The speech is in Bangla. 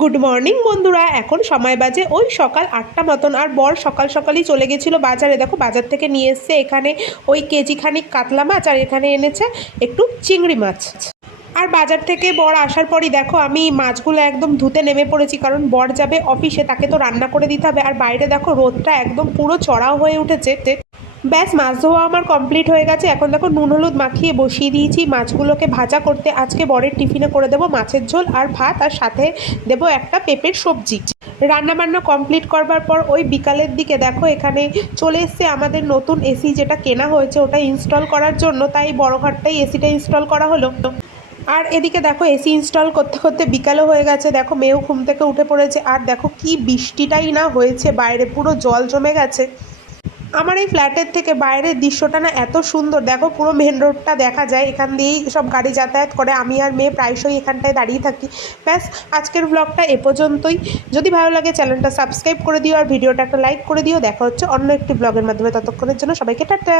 গুড মর্নিং বন্ধুরা। এখন সময় বাজে ওই সকাল 8টা মতন, আর বর সকাল সকালই চলে গেছিলো বাজারে। দেখো বাজার থেকে নিয়ে এসছে এখানে ওই কেজি খানিক কাতলা মাছ, আর এখানে এনেছে একটু চিংড়ি মাছ। আর বাজার থেকে বর আসার পরই দেখো আমি মাছগুলো একদম ধুতে নেমে পড়েছি, কারণ বর যাবে অফিসে, তাকে তো রান্না করে দিতে হবে। আর বাইরে দেখো রোদটা একদম পুরো চড়াও হয়ে উঠেছে। ব্যাস মাছ ধোয়া আমার কমপ্লিট হয়ে গেছে। এখন দেখো নুন হলুদ মাখিয়ে বসিয়ে দিয়েছি মাছগুলোকে ভাজা করতে। আজকে বরের টিফিনে করে দেবো মাছের ঝোল আর ভাত, আর সাথে দেবো একটা পেঁপের সবজি। রান্নাবান্না কমপ্লিট করবার পর ওই বিকালের দিকে দেখো এখানে চলে এসছে আমাদের নতুন এসি, যেটা কেনা হয়েছে ওটা ইনস্টল করার জন্য, তাই বড় ঘরটাই এসিটা ইনস্টল করা হলো। আর এদিকে দেখো এসি ইনস্টল করতে করতে বিকালও হয়ে গেছে। দেখো মেয়েও ঘুম থেকে উঠে পড়েছে। আর দেখো কি বৃষ্টিটাই না হয়েছে, বাইরে পুরো জল জমে গেছে। আমার এই ফ্ল্যাটের থেকে বাইরের দৃশ্যটা না এত সুন্দর, দেখো পুরো মেন রোডটা দেখা যায়, এখান দিয়েই সব গাড়ি যাতায়াত করে। আমি আর মেয়ে প্রায়শই এখানটায় দাঁড়িয়ে থাকি। ব্যাস আজকের ব্লগটা এ পর্যন্তই। যদি ভালো লাগে চ্যানেলটা সাবস্ক্রাইব করে দিও, আর ভিডিওটা একটা লাইক করে দিও। দেখা হচ্ছে অন্য একটি ব্লগের মাধ্যমে, ততক্ষণের জন্য সবাইকে টাটা।